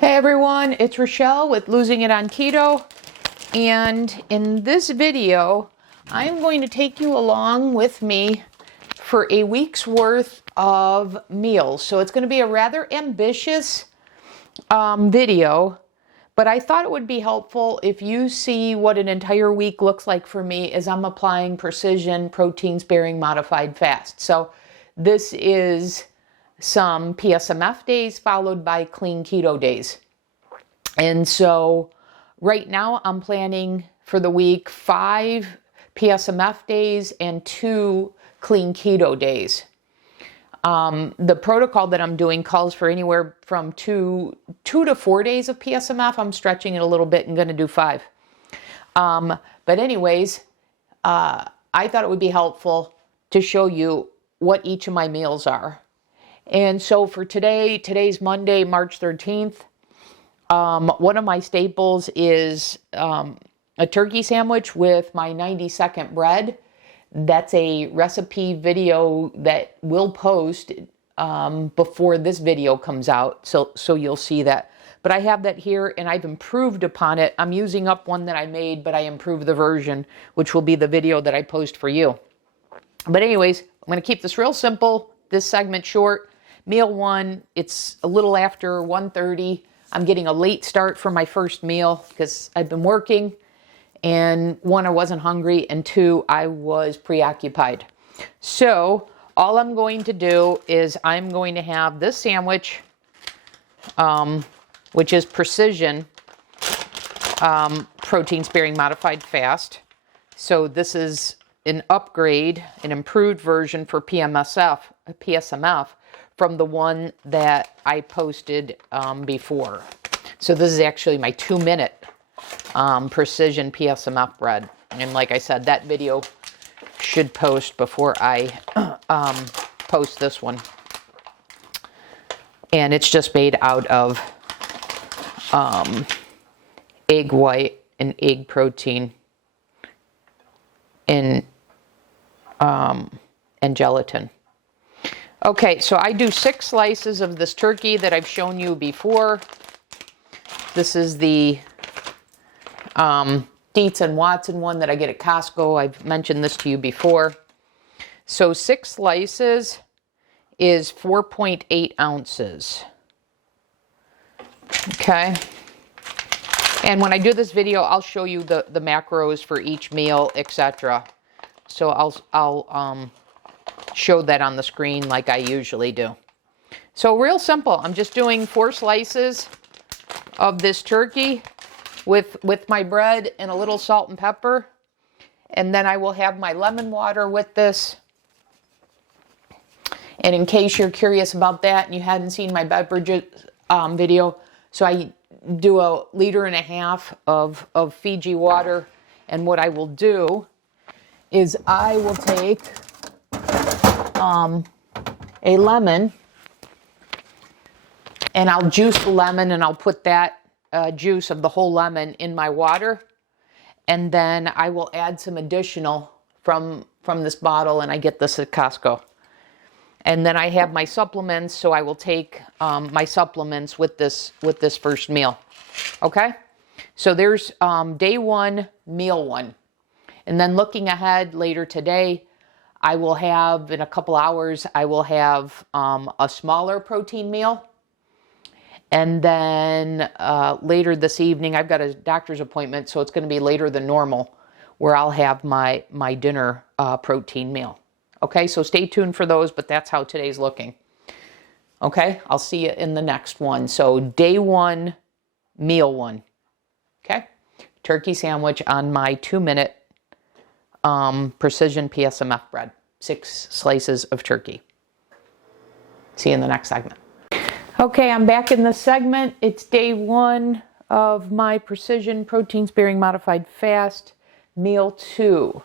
Hey everyone, it's Rochelle with Losing It on Keto, and in this video I'm going to take you along with me for a week's worth of meals. So it's going to be a rather ambitious video, but I thought it would be helpful if you see what an entire week looks like for me as I'm applying precision protein sparing modified fast. So this is some PSMF days followed by clean keto days. And so right now I'm planning for the week 5 PSMF days and 2 clean keto days. The protocol that I'm doing calls for anywhere from 2 to 4 days of PSMF. I'm stretching it a little bit and going to do 5. But anyways, I thought it would be helpful to show you what each of my meals are. And so for today's Monday, March 13th, one of my staples is a turkey sandwich with my 90-second bread. That's a recipe video that we'll post before this video comes out, so you'll see that. But I have that here, and I've improved upon it. I'm using up one that I made, but I improved the version, which will be the video that I post for you. But anyways, I'm going to keep this real simple, this segment short. Meal 1, it's a little after 1:30. I'm getting a late start for my first meal because I've been working, and 1, I wasn't hungry, and 2, I was preoccupied. So all I'm going to do is I'm going to have this sandwich, which is Precision protein sparing modified fast. So this is an upgrade, an improved version for PSMF from the one that I posted before. So this is actually my 2-minute Precision PSMF bread. And like I said, that video should post before I post this one. And it's just made out of egg white and egg protein and gelatin. Okay, so I do 6 slices of this turkey that I've shown you before. This is the Dietz and Watson one that I get at Costco. I've mentioned this to you before. So 6 slices is 4.8 ounces. Okay. And when I do this video, I'll show you the macros for each meal, etc. So I'll show that on the screen like I usually do. So real simple. I'm just doing 4 slices of this turkey with my bread and a little salt and pepper. And then I will have my lemon water with this. And in case you're curious about that and you hadn't seen my beverages video, so I do 1.5 liters of Fiji water. And what I will do is I will take a lemon, and I'll juice the lemon, and I'll put that juice of the whole lemon in my water, and then I will add some additional from this bottle, and I get this at Costco. And then I have my supplements, so I will take my supplements with this first meal. Okay, so there's day 1, meal 1, and then looking ahead later today, I will have, in a couple hours, I will have a smaller protein meal. And then later this evening, I've got a doctor's appointment, so it's going to be later than normal, where I'll have my dinner protein meal. Okay, so stay tuned for those, but that's how today's looking. Okay, I'll see you in the next one. So day 1, meal 1. Okay, turkey sandwich on my 2-minute Precision PSMF bread. 6 slices of turkey. See you in the next segment. Okay, I'm back in the segment. It's day 1 of my Precision protein sparing modified fast, meal 2.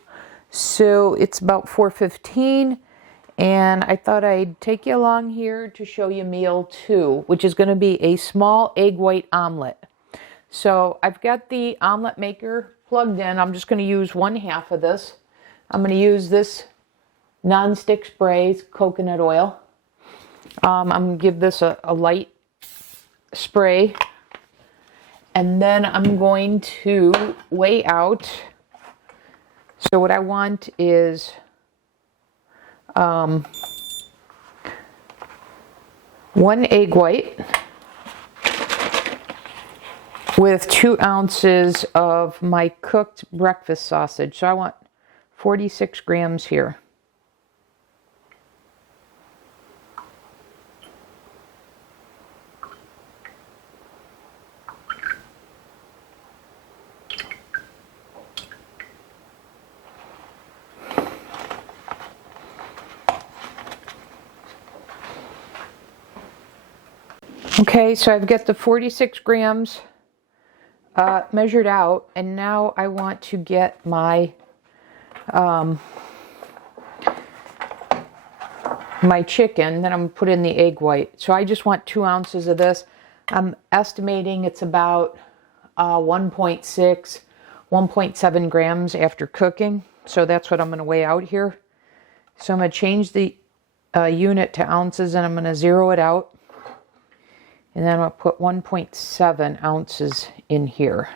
So it's about 4:15, and I thought I'd take you along here to show you meal 2, which is going to be a small egg white omelet. So I've got the omelet maker plugged in. I'm just going to use 1/2 of this. I'm going to use this non-stick spray, coconut oil. I'm going to give this a light spray And then I'm going to weigh out. So what I want is one egg white with 2 ounces of my cooked breakfast sausage. So I want 46 grams here. Okay, so I've got the 46 grams measured out, and now I want to get my my chicken that I'm going to put in the egg white. So I just want 2 ounces of this. I'm estimating it's about 1.6, 1.7 grams after cooking. So that's what I'm going to weigh out here. So I'm going to change the unit to ounces, and I'm going to zero it out. And then I'm going to put 1.7 ounces in here.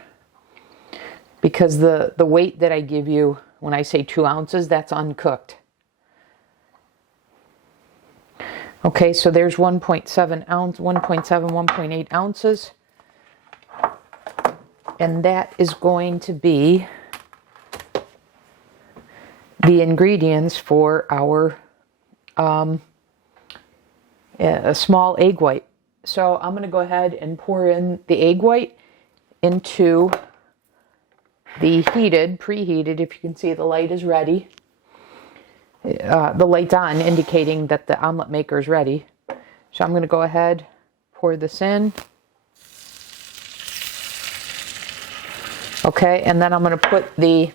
Because the weight that I give you when I say 2 ounces, that's uncooked. Okay, so there's 1.7 ounce, 1.7, 1.8 ounces. And that is going to be the ingredients for our a small egg white. So I'm going to go ahead and pour in the egg white into the preheated, if you can see the light is ready. The light's on, indicating that the omelet maker is ready. So I'm going to go ahead, pour this in. Okay, and then I'm going to put the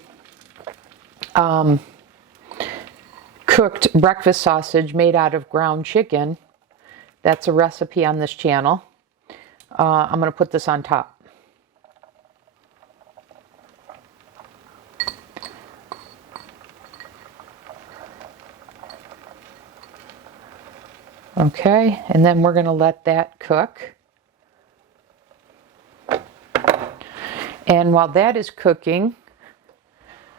cooked breakfast sausage made out of ground chicken. That's a recipe on this channel. I'm going to put this on top. Okay, and then we're going to let that cook. And while that is cooking,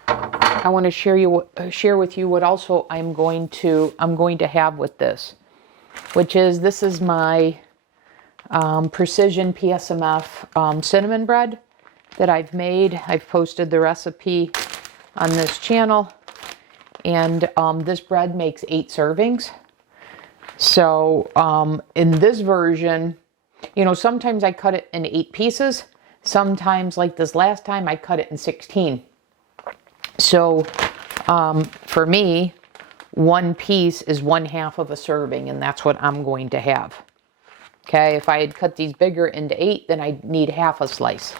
I want to share with you what also I'm going to have with this, which is this is my Precision PSMF cinnamon bread that I've made. I've posted the recipe on this channel, and this bread makes 8 servings. So in this version, sometimes I cut it in 8 pieces. Sometimes, like this last time, I cut it in 16. So for me, 1 piece is 1/2 of a serving, and that's what I'm going to have. Okay, if I had cut these bigger into 8, then I'd need 1/2 a slice.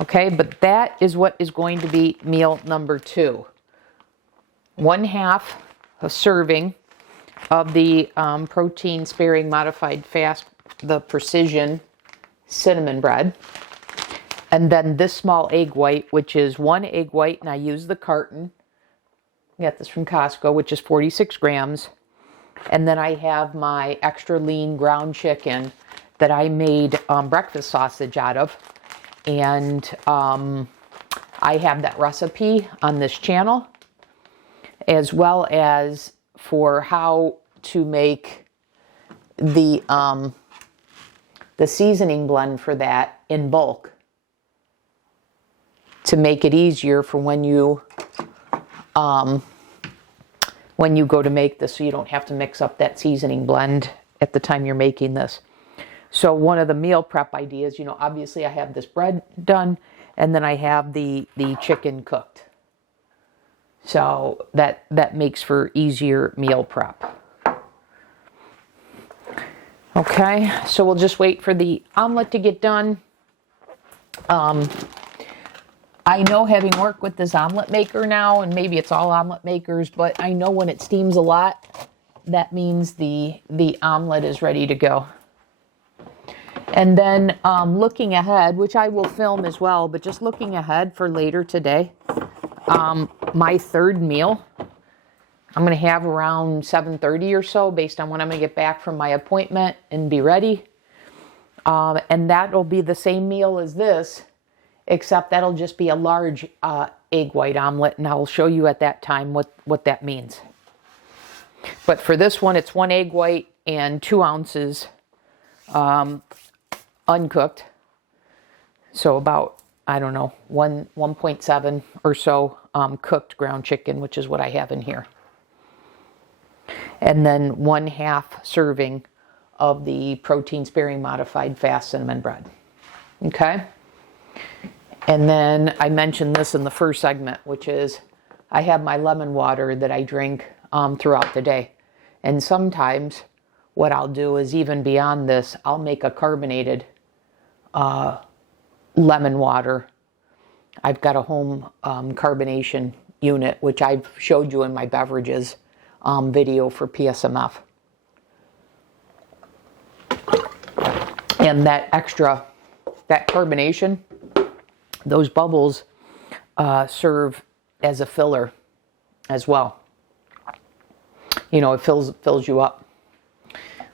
Okay, but that is what is going to be meal number 2. 1/2 a serving of the protein sparing modified fast, the Precision cinnamon bread. And then this small egg white, which is 1 egg white, and I use the carton. I got this from Costco, which is 46 grams. And then I have my extra lean ground chicken that I made breakfast sausage out of. And I have that recipe on this channel, as well as for how to make the seasoning blend for that in bulk, to make it easier for when you go to make this, so you don't have to mix up that seasoning blend at the time you're making this. So one of the meal prep ideas, obviously I have this bread done, and then I have the chicken cooked. So that makes for easier meal prep. Okay, so we'll just wait for the omelet to get done. I know, having worked with this omelet maker now, and maybe it's all omelet makers, but I know when it steams a lot, that means the omelet is ready to go. And then looking ahead, which I will film as well, but just looking ahead for later today, my third meal, I'm going to have around 7:30 or so, based on when I'm going to get back from my appointment and be ready. And that'll be the same meal as this, except that'll just be a large egg white omelet, and I'll show you at that time what that means. But for this one, it's 1 egg white and 2 ounces uncooked. So about, I don't know, 1.7 or so cooked ground chicken, which is what I have in here. And then 1/2 serving of the protein sparing modified fast cinnamon bread. Okay? And then I mentioned this in the first segment, which is I have my lemon water that I drink throughout the day. And sometimes what I'll do is, even beyond this, I'll make a carbonated lemon water. I've got a home carbonation unit, which I've showed you in my beverages video for PSMF. And that carbonation, those bubbles serve as a filler as well. You know, it fills you up.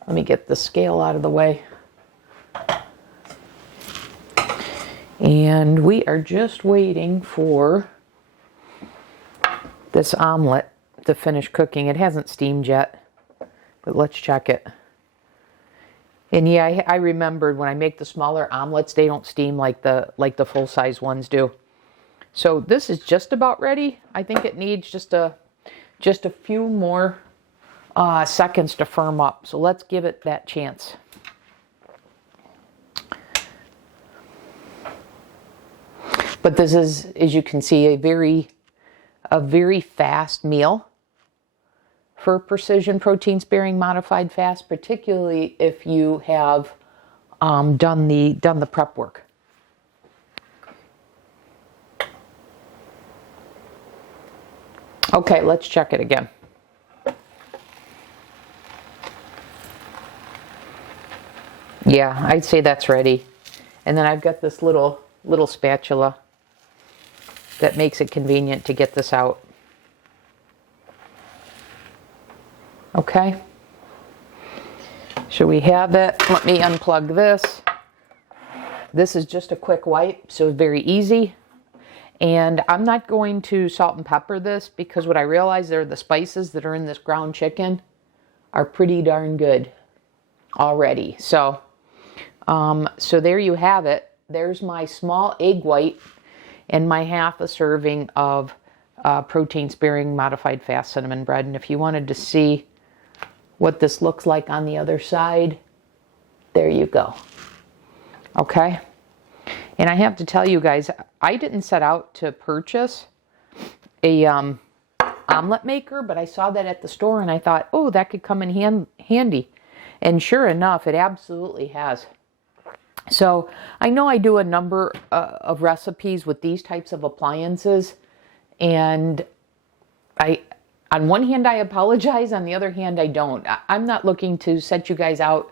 Let me get the scale out of the way. And we are just waiting for this omelet to finish cooking. It hasn't steamed yet, but let's check it. And yeah, I remembered when I make the smaller omelets, they don't steam like the full-size ones do. So this is just about ready. I think it needs just a few more seconds to firm up. So let's give it that chance. But this is, as you can see, a very fast meal for precision protein sparing modified fast, particularly if you have done the prep work. Okay, let's check it again. Yeah, I'd say that's ready. And then I've got this little spatula that makes it convenient to get this out. Okay. So we have it. Let me unplug this. This is just a quick wipe, so very easy. And I'm not going to salt and pepper this, because what I realize are the spices that are in this ground chicken are pretty darn good already. So, so there you have it. There's my small egg white and my half a serving of protein sparing modified fast cinnamon bread. And if you wanted to see what this looks like on the other side, there you go. Okay. And I have to tell you guys, I didn't set out to purchase a omelet maker, but I saw that at the store and I thought, oh, that could come in handy. And sure enough, it absolutely has. So I know I do a number of recipes with these types of appliances, and on one hand, I apologize. On the other hand, I don't. I'm not looking to set you guys out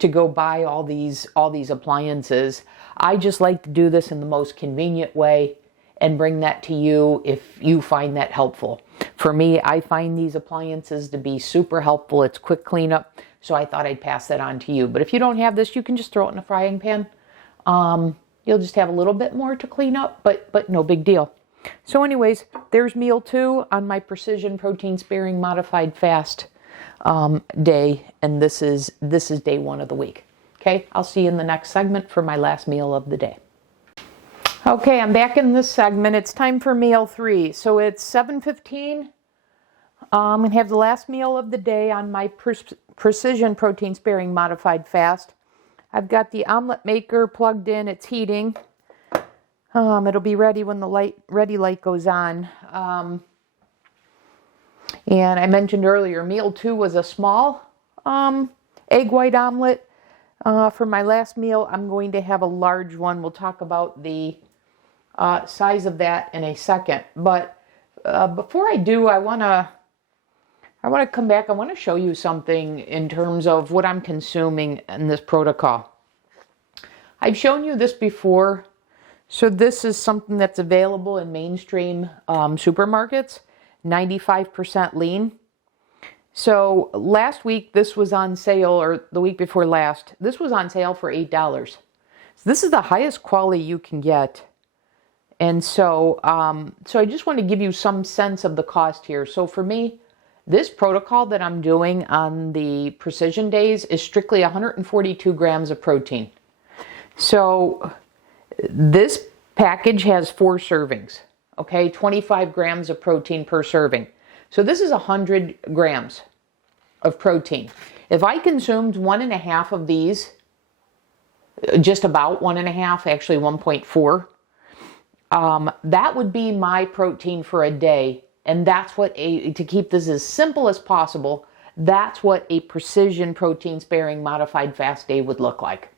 to go buy all these appliances. I just like to do this in the most convenient way and bring that to you if you find that helpful. For me, I find these appliances to be super helpful. It's quick cleanup, so I thought I'd pass that on to you. But if you don't have this, you can just throw it in a frying pan. You'll just have a little bit more to clean up, but no big deal. So anyways, there's meal 2 on my precision protein sparing modified fast day, and this is day 1 of the week. Okay, I'll see you in the next segment for my last meal of the day. Okay, I'm back in this segment. It's time for meal 3. So it's 7:15. I'm going to have the last meal of the day on my precision protein sparing modified fast. I've got the omelet maker plugged in. It's heating. It'll be ready when the ready light goes on. And I mentioned earlier, meal 2 was a small egg white omelet. For my last meal, I'm going to have a large one. We'll talk about the size of that in a second. But before I do, I want to come back. I want to show you something in terms of what I'm consuming in this protocol. I've shown you this before. So this is something that's available in mainstream supermarkets, 95% lean. So last week this was on sale, or the week before last, this was on sale for $8. So this is the highest quality you can get. And so, so I just want to give you some sense of the cost here. So for me, this protocol that I'm doing on the Precision days is strictly 142 grams of protein. So this package has 4 servings, okay? 25 grams of protein per serving. So this is 100 grams of protein. If I consumed 1.5 of these, just about 1.5, actually 1.4, that would be my protein for a day. And that's what to keep this as simple as possible, that's what a Precision protein sparing modified fast day would look like.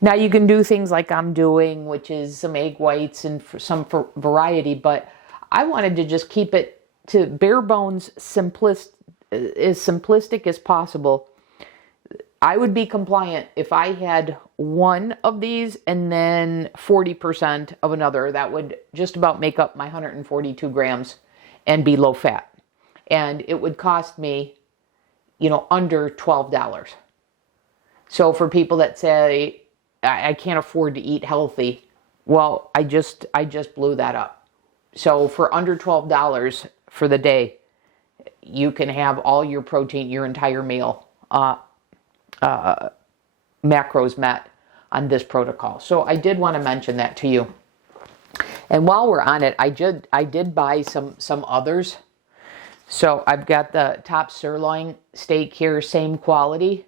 Now you can do things like I'm doing, which is some egg whites and some variety, but I wanted to just keep it to bare bones as simplistic as possible. I would be compliant if I had one of these and then 40% of another. That would just about make up my 142 grams and be low fat. And it would cost me, under $12. So for people that say, I can't afford to eat healthy, well, I just blew that up. So for under $12 for the day, you can have all your protein, your entire meal, macros met on this protocol. So I did want to mention that to you. And while we're on it, I did buy some others. So I've got the top sirloin steak here, same quality.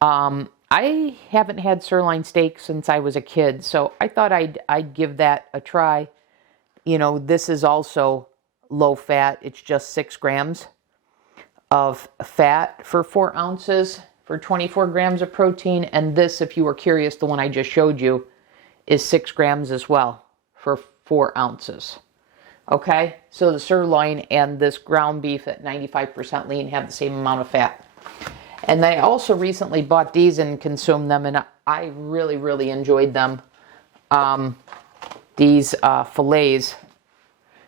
I haven't had sirloin steak since I was a kid, so I thought I'd give that a try. This is also low fat. It's just 6 grams of fat for 4 ounces for 24 grams of protein. And this, if you were curious, the one I just showed you is 6 grams as well for 4 ounces. Okay, so the sirloin and this ground beef at 95% lean have the same amount of fat. And I also recently bought these and consumed them, and I really, really enjoyed them. These fillets.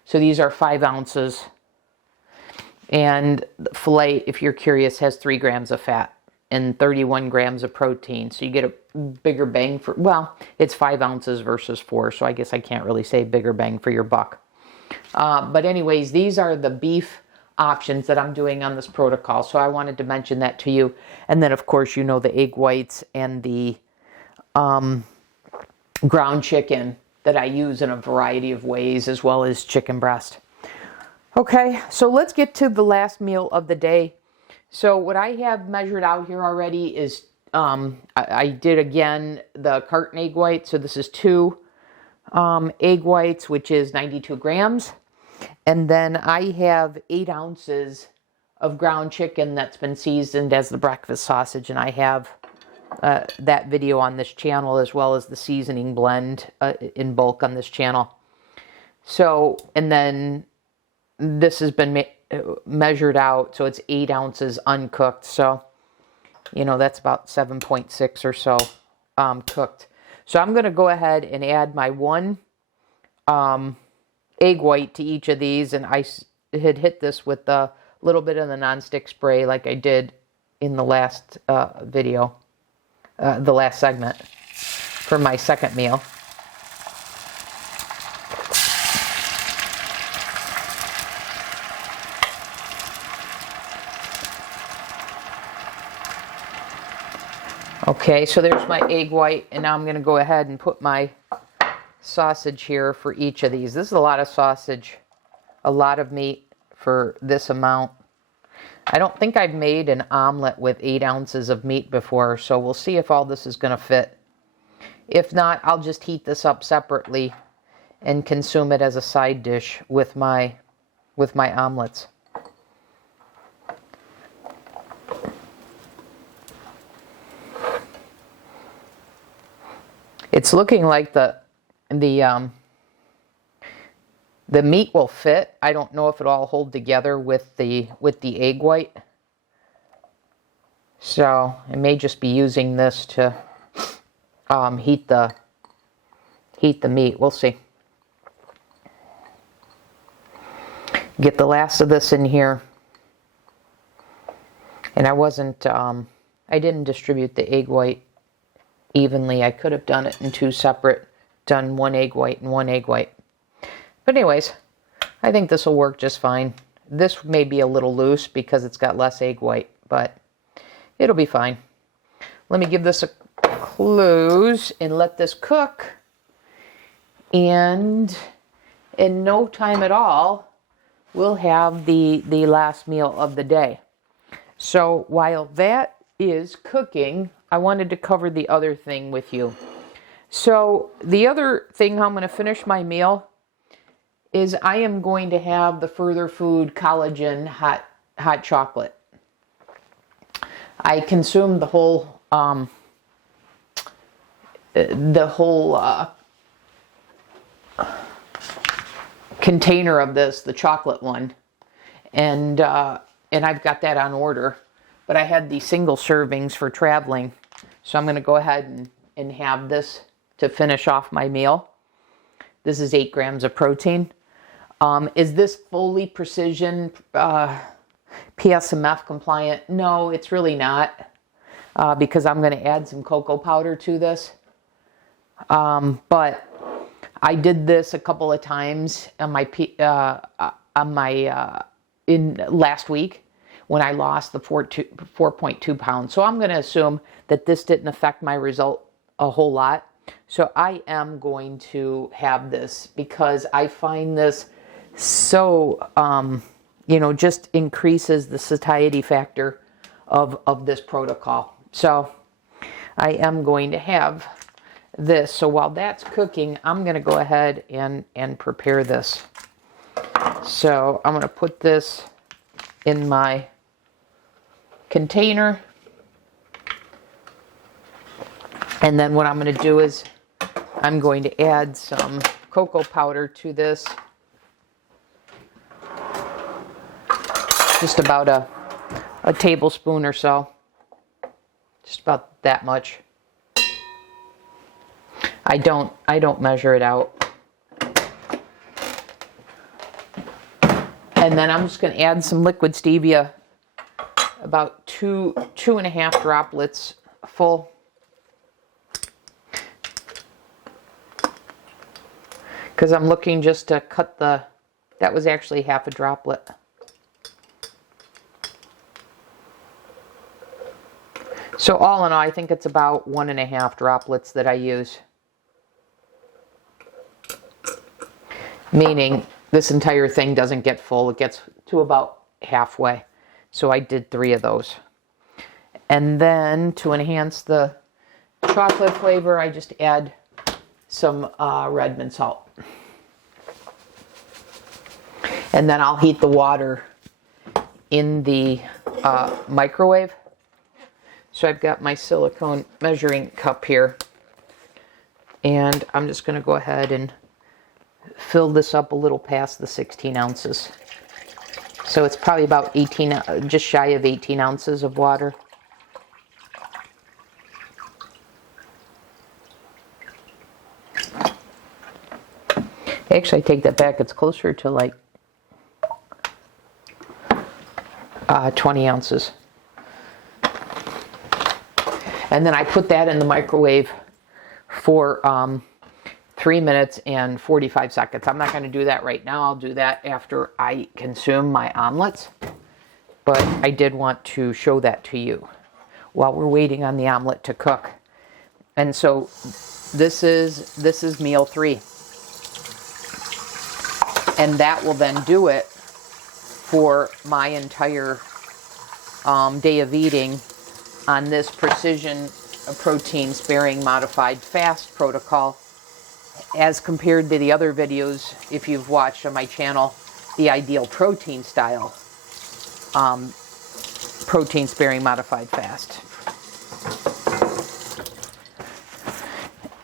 So these are 5 ounces. And the fillet, if you're curious, has 3 grams of fat and 31 grams of protein. So you get a bigger bang for, well, it's 5 ounces versus 4. So I guess I can't really say bigger bang for your buck. But anyways, these are the beef options that I'm doing on this protocol. So I wanted to mention that to you. And then, of course, the egg whites and the ground chicken that I use in a variety of ways, as well as chicken breast. Okay, so let's get to the last meal of the day. So what I have measured out here already is, I did again the carton egg white. So this is 2 egg whites, which is 92 grams. And then I have 8 ounces of ground chicken that's been seasoned as the breakfast sausage. And I have that video on this channel, as well as the seasoning blend in bulk on this channel. So, and then this has been measured out. So it's 8 ounces uncooked. So, that's about 7.6 or so cooked. So I'm going to go ahead and add my 1 egg white to each of these. And I had hit this with a little bit of the nonstick spray like I did in the last video, the last segment for my second meal. Okay, so there's my egg white, and now I'm going to go ahead and put my sausage here for each of these. This is a lot of sausage, a lot of meat for this amount. I don't think I've made an omelet with 8 ounces of meat before, so we'll see if all this is going to fit. If not, I'll just heat this up separately and consume it as a side dish with my omelets. It's looking like the meat will fit. I don't know if it'll all hold together with the egg white. So I may just be using this to heat the meat. We'll see. Get the last of this in here. And I didn't distribute the egg white evenly. I could have done it in two separate, done one egg white and one egg white. But anyways, I think this will work just fine. This may be a little loose because it's got less egg white, but it'll be fine. Let me give this a close and let this cook. And in no time at all, we'll have the last meal of the day. So while that is cooking, I wanted to cover the other thing with you. So the other thing how I'm going to finish my meal is I am going to have the Further Food collagen hot chocolate. I consumed the whole container of this, the chocolate one, and I've got that on order. But I had these single servings for traveling, so I'm going to go ahead and have this to finish off my meal. This is 8 grams of protein. Is this fully Precision PSMF compliant? No, it's really not, because I'm going to add some cocoa powder to this. But I did this a couple of times on in last week when I lost the 4.2 pounds. So I'm going to assume that this didn't affect my result a whole lot. So I am going to have this because I find this so, just increases the satiety factor of this protocol. So I am going to have this. So while that's cooking, I'm going to go ahead and prepare this. So I'm going to put this in my container. And then what I'm going to do is I'm going to add some cocoa powder to this. Just about a tablespoon or so. Just about that much. I don't measure it out. And then I'm just going to add some liquid stevia, about two and a half droplets full. Because I'm looking just to cut that was actually half a droplet. So all in all, I think it's about 1.5 droplets that I use. Meaning this entire thing doesn't get full. It gets to about halfway. So I did 3 of those. And then to enhance the chocolate flavor, I just add some red mint salt. And then I'll heat the water in the microwave. So I've got my silicone measuring cup here. And I'm just going to go ahead and fill this up a little past the 16 ounces. So it's probably about 18, just shy of 18 ounces of water. Actually, I take that back. It's closer to like 20 ounces. And then I put that in the microwave for 3 minutes and 45 seconds. I'm not going to do that right now. I'll do that after I consume my omelets. But I did want to show that to you while we're waiting on the omelet to cook. And so this is meal 3. And that will then do it for my entire day of eating on this Precision protein sparing modified fast protocol, as compared to the other videos, if you've watched on my channel, the ideal protein style protein sparing modified fast.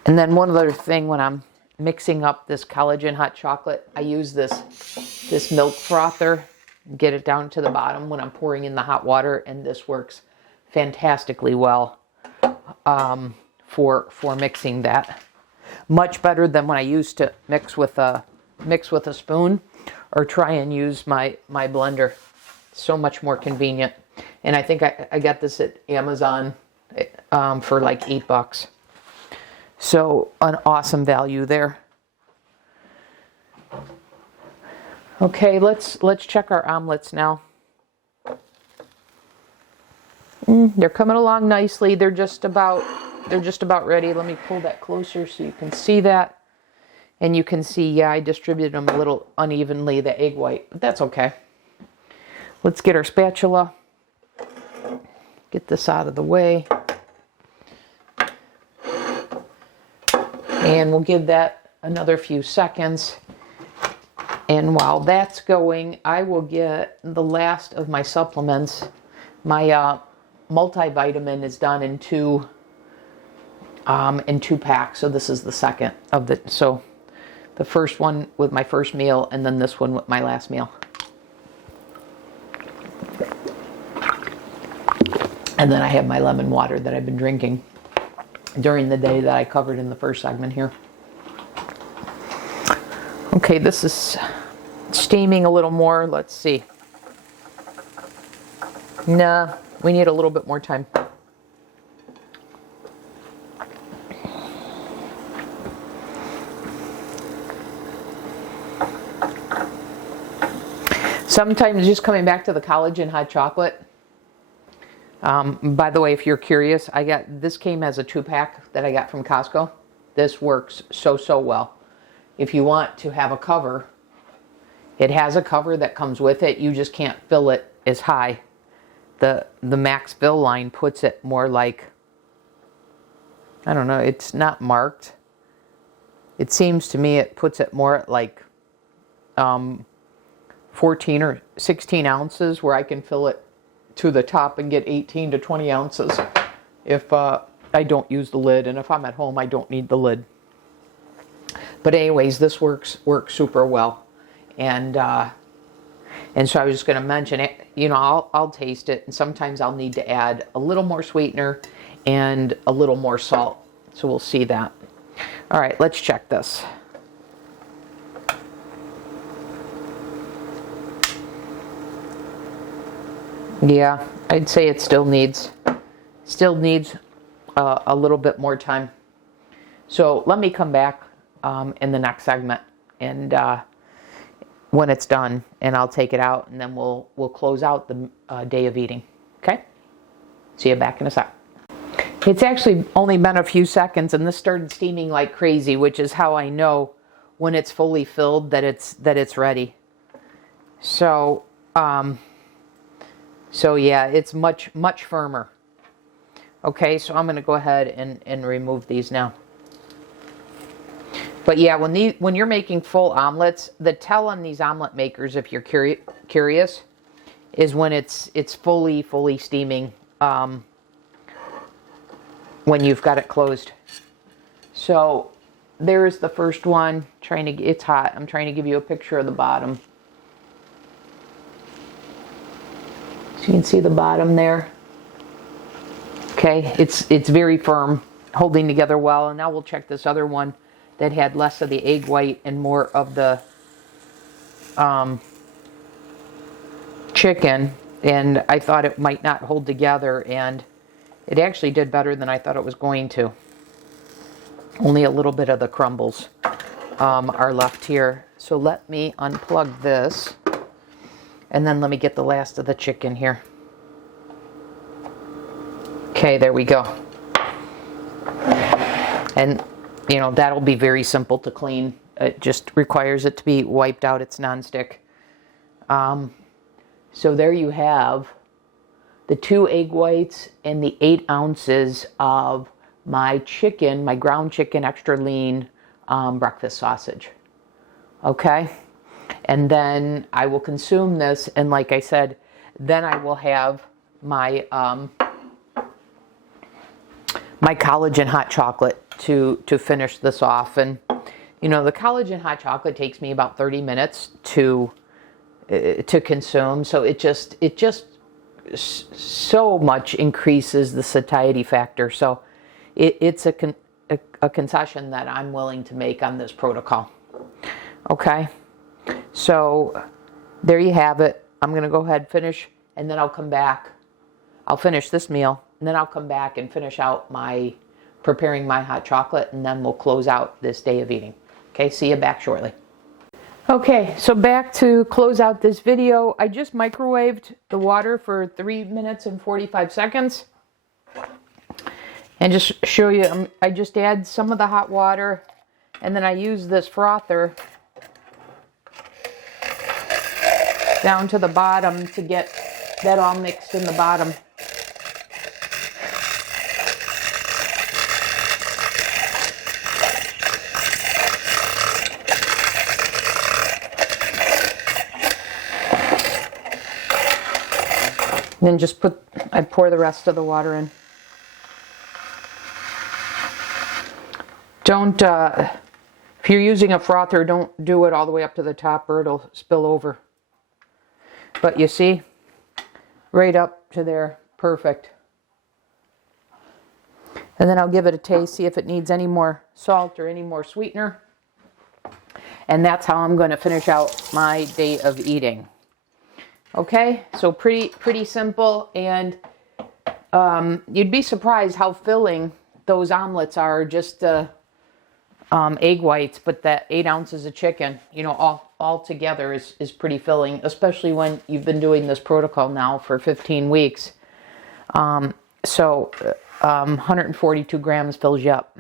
And then one other thing, when I'm mixing up this collagen hot chocolate, I use this milk frother, get it down to the bottom when I'm pouring in the hot water, and this works fantastically well for mixing that. Much better than when I used to mix with a spoon or try and use my blender. So much more convenient. And I think I got this at Amazon for like $8. So an awesome value there. Okay, let's check our omelets now. They're coming along nicely. They're just about ready. Let me pull that closer so you can see that. And you can see, yeah, I distributed them a little unevenly, the egg white, but that's okay. Let's get our spatula. Get this out of the way. And we'll give that another few seconds. And while that's going, I will get the last of my supplements. My multivitamin is done in two packs. So this is the second of the, so the first one with my first meal, and then this one with my last meal. And then I have my lemon water that I've been drinking during the day that I covered in the first segment here. Okay, this is steaming a little more. Let's see. Nah, we need a little bit more time. Sometimes just coming back to the collagen hot chocolate. By the way, if you're curious, this came as a 2-pack that I got from Costco. This works so well. If you want to have a cover, it has a cover that comes with it. You just can't fill it as high. The max fill line puts it more like, I don't know, it's not marked. It seems to me it puts it more at like 14 or 16 ounces, where I can fill it to the top and get 18 to 20 ounces if I don't use the lid, and if I'm at home I don't need the lid. But anyways, this works super well, and so I was just going to mention it. You know, I'll taste it, and sometimes I'll need to add a little more sweetener and a little more salt. So we'll see that. All right, let's check this. Yeah, I'd say it still needs a little bit more time. So let me come back in the next segment, and when it's done, and I'll take it out, and then we'll close out the day of eating. Okay? See you back in a sec. It's actually only been a few seconds, and this started steaming like crazy, which is how I know when it's fully filled that it's ready. So yeah, it's much firmer. Okay, so I'm going to go ahead and remove these now. But yeah, when you're making full omelets, the tell on these omelet makers, if you're curious, is when it's fully steaming, when you've got it closed. So there's the first one. It's hot. I'm trying to give you a picture of the bottom. So you can see the bottom there. Okay, it's very firm, holding together well. And now we'll check this other one that had less of the egg white and more of the chicken. And I thought it might not hold together, and it actually did better than I thought it was going to. Only a little bit of the crumbles are left here. So let me unplug this, and then let me get the last of the chicken here. Okay, there we go. And, you know, that'll be very simple to clean. It just requires it to be wiped out. It's nonstick. So there you have the 2 egg whites and the 8 ounces of my chicken, my ground chicken, extra lean breakfast sausage. Okay? And then I will consume this, and like I said, then I will have my my collagen hot chocolate to finish this off. And you know, the collagen hot chocolate takes me about 30 minutes to consume, so it just so much increases the satiety factor. So it's a concession that I'm willing to make on this protocol. Okay, so there you have it. I'm going to go ahead and finish, and then I'll come back I'll finish this meal, and then I'll come back and finish out preparing my hot chocolate, and then we'll close out this day of eating. Okay, see you back shortly. Okay, so back to close out this video. I just microwaved the water for 3 minutes and 45 seconds. And just show you, I just add some of the hot water, and then I use this frother down to the bottom to get that all mixed in the bottom. And then just I pour the rest of the water in. Don't, if you're using a frother, don't do it all the way up to the top or it'll spill over. But you see, right up to there, perfect. And then I'll give it a taste, see if it needs any more salt or any more sweetener. And that's how I'm going to finish out my day of eating. Okay, so pretty simple, and you'd be surprised how filling those omelets are, just egg whites, but that 8 ounces of chicken, you know, all together is pretty filling, especially when you've been doing this protocol now for 15 weeks. 142 grams fills you up.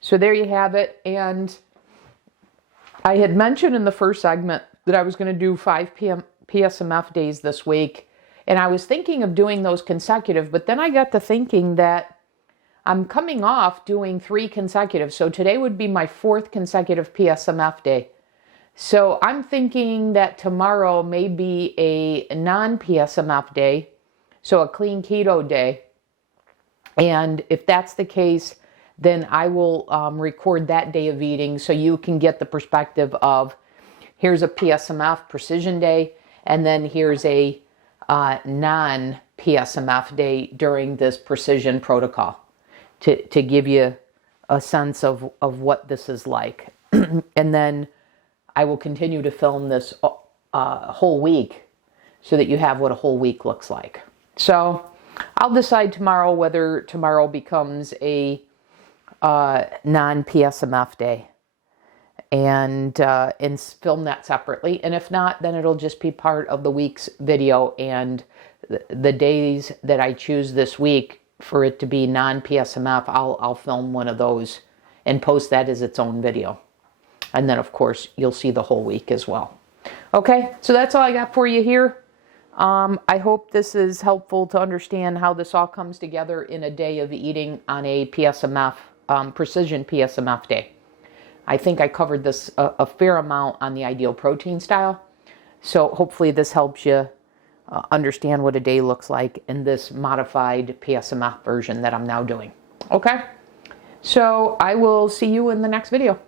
So there you have it, and I had mentioned in the first segment that I was going to do 5 PSMF days this week, and I was thinking of doing those consecutive, but then I got to thinking that I'm coming off doing 3 consecutive, so today would be my 4th consecutive PSMF day. So I'm thinking that tomorrow may be a non-PSMF day, so a clean keto day, and if that's the case, then I will record that day of eating so you can get the perspective of, here's a PSMF precision day, and then here's a non-PSMF day during this precision protocol to give you a sense of what this is like. And then I will continue to film this whole week so that you have what a whole week looks like. So I'll decide tomorrow whether tomorrow becomes a non-PSMF day. And film that separately, and if not, then it'll just be part of the week's video, and the days that I choose this week for it to be non-PSMF, I'll film one of those and post that as its own video, and then of course you'll see the whole week as well. Okay, so that's all I got for you here. I hope this is helpful to understand how this all comes together in a day of eating on a PSMF, precision PSMF day. I think I covered this a fair amount on the ideal protein style. So hopefully this helps you understand what a day looks like in this modified PSMF version that I'm now doing. Okay? So I will see you in the next video.